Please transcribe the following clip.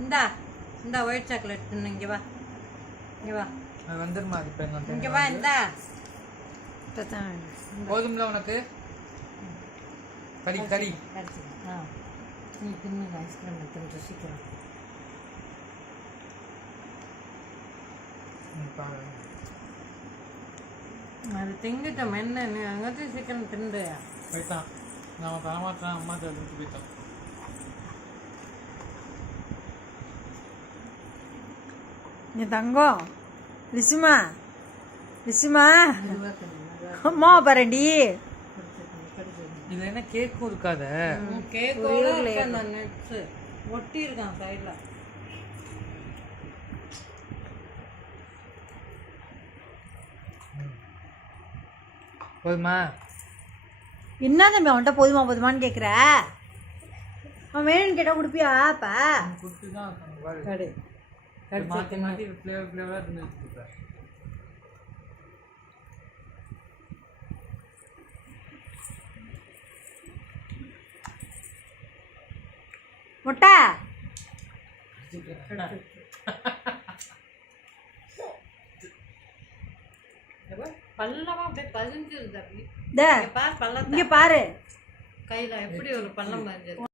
இந்தா இந்தா white chocolate தின்னு. இங்கே வா, இங்கே வா, அது வந்துருமா? அது இப்போ இங்கே வா. இந்தா போதும்ல உனக்கு? கறி கறி கடிச்சு. நீ தின்னு ஐஸ்கிரீம் தின்னு சீக்கிரம். அது திங்கிட்டோம் என்ன நீ அங்கே சீக்கிரம் தின்னு போய்ட்டான். நம்ம தரமாட்டான். அம்மா தடுத்து போய்ட்டான். நீ தங்கம் லிசுமா லிசுமா அம்மா பாருடி. இது என்ன கேக்கும் இருக்காத? கேக்கோட அந்த நட்ஸு ஒட்டி இருக்கான் சைடில். போதுமா? என்ன தம்பி அவன்கிட்ட போதுமா போதுமான்னு கேட்குற? அவன் வேணும்னு கேட்டால் கொடுப்பியா? அப்பா கொடுத்து தான் கடு மாற்றி மாற்றி ஃப்ளேவராக தின்னு. முட்டை பல்லமா அப்படியே பதிஞ்சிருது. அப்படி இங்க பார் பள்ளம் இங்கே பாரு. கையில் எப்படி ஒரு பள்ளம் பதிஞ்சிருக்கு.